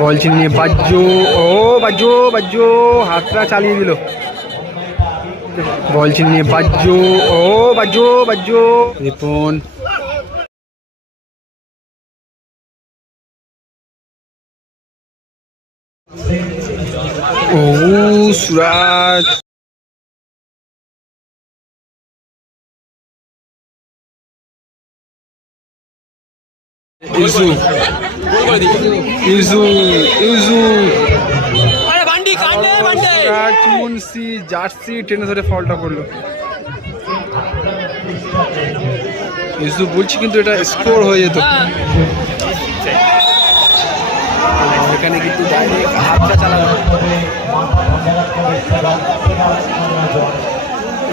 বল নিয়ে বাজ্জো, ও বাজ্জো বাজ্জো, হাতটা চালিয়ে দিল। বল নিয়ে বাজ্জো, ও বাজ্জো বাজ্জো। রিপন। ও সুরাজ। ইউজু ইউজু ইউজু আরে বান্ডি কাটে বান্ডি মুন্সি জার্সি টেনে ধরে ফলটা করল। ইউজু বলছি কিন্তু এটা স্কোর হয়ে যেত। এখানে কিন্তু হাতটা চালালো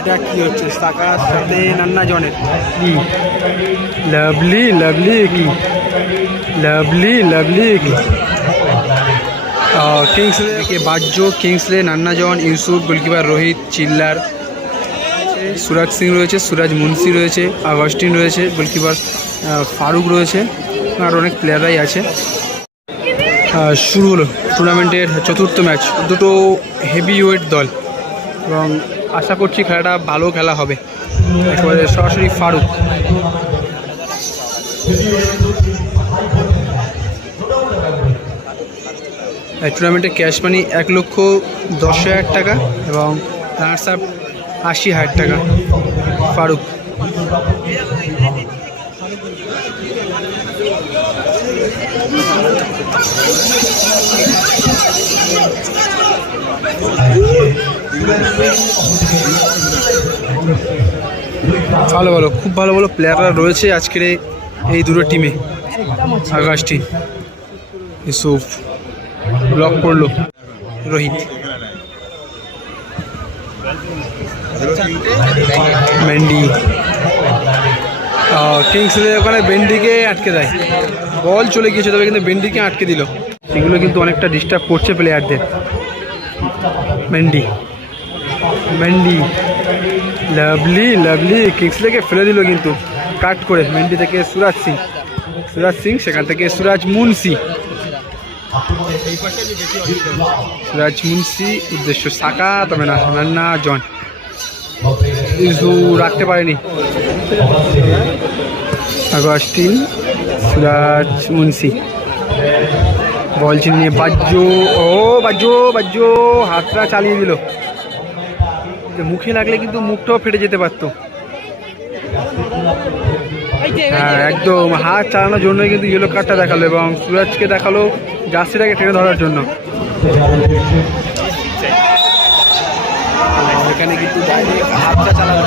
এটা কি হচ্ছে? সাকার সাথে নান্না জনের। লাভলি লাভলি কি? লাভলি লাভলি কি? কিংসলে কে বাজ্য কিংসলে নান্না জন ইউসুফ গোলকিপার রোহিত চিল্লার সুরাজ সিং রয়েছে সুরাজ মুন্সি রয়েছে আগস্টিন রয়েছে গোলকিপার ফারুক রয়েছে আর অনেক প্লেয়াররাই আছে। শুরু হলো টুর্নামেন্টের চতুর্থ ম্যাচ দুটো হেভি ওয়েট দল এবং আশা করছি খেলাটা ভালো খেলা হবে। একেবারে সরাসরি ফারুক। টুর্নামেন্টে ক্যাশ মানি এক লক্ষ দশ হাজার টাকা এবং রানার্স আপ আশি হাজার টাকা। ফারুক। ভালো ভালো, খুব ভালো ভালো প্লেয়াররা রয়েছে আজকের এই- দুটো টিমে আকাশটি। ইউসুফ ব্লক করল, রোহিত। মেন্ডি। কিংসলে ওখানে বেন্ডিকে আটকে দেয়। বল চলে গিয়েছে, তবে কিন্তু বেন্ডিকে আটকে দিল। এগুলো কিন্তু অনেকটা ডিস্টার্ব করছে প্লেয়ারদের মেন্ডি। মেন্ডি। লাভলি লাভলি কিংসলেকে ফেলে দিল কিন্তু। কাট করে মেন্ডি থেকে সুরাজ সিং। সুরাজ সিং, সেখান থেকে সুরাজ মুন্সি। সুরাজ মুন্সি, উদ্দেশ্য সাকা, তবে না নান্না জন। ইজু রাখতে পারেনি। আগস্টিন, সুরাজ মুন্সি। বল নিয়ে বাজ্জো, ও বাজ্জো বাজ্জো, হাতটা চালিয়ে দিল। মুখে লাগলে কিন্তু মুখটাও ফেটে যেতে পারতো। হ্যাঁ একদম হাত চালানোর জন্যই কিন্তু ইয়েলো কার্ডটা দেখাল এবং সুরাজকে দেখাল জার্সিটাকে টেনে ধরার জন্য। এখানে কিন্তু হাতটা চালালো।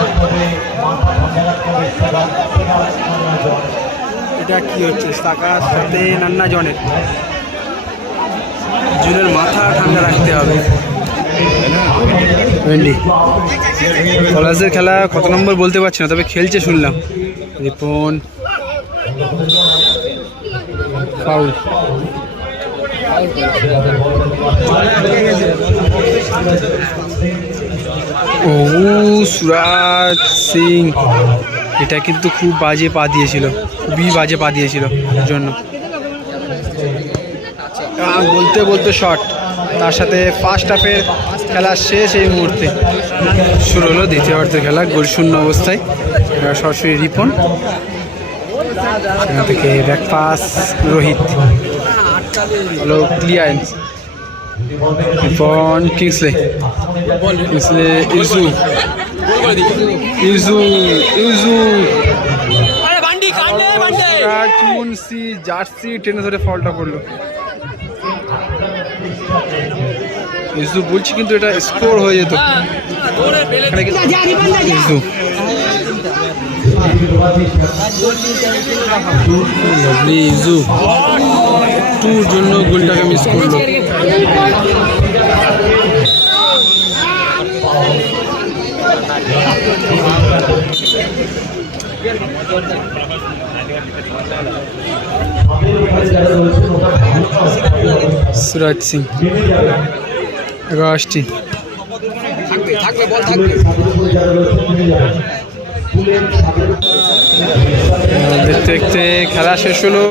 এটা কি হচ্ছে? সাকার সাথে নান্না জনের। জুনের মাথা ঠান্ডা রাখতে হবে। ভেন্ডি পলাশের খেলা কত নম্বর বলতে পারছি না, তবে খেলছে শুনলাম। রিপন। ফাউল ও, সুরাজ সিং। এটা কিন্তু খুব বাজে পা দিয়েছিল, খুবই বাজে পা দিয়েছিল জন্য। বলতে বলতে শট তার সাথে ফার্স্ট হাফের খেলা শেষ এই মুহূর্তে। শুরু হলো দ্বিতীয় অর্ধের খেলা গোল শূন্য অবস্থায়। সরাসরি রিপন। সেখান থেকে ব্যাক পাস রোহিত। হলো ক্লিয়ারেন্স রিপন কিংসলে। কিংসলে ইউজু ইউজু ইউজু মুন্সি জার্সি টেনে ধরে ফলটা করল। ইউসু বলছি কিন্তু এটা স্কোর হয়ে যেত। ইউসু লাভলি একটুর জন্য গোলটাকে মিস করল। সুরাজ সিং এগারোটি দেখতে দেখতে খেলা শেষ হলো।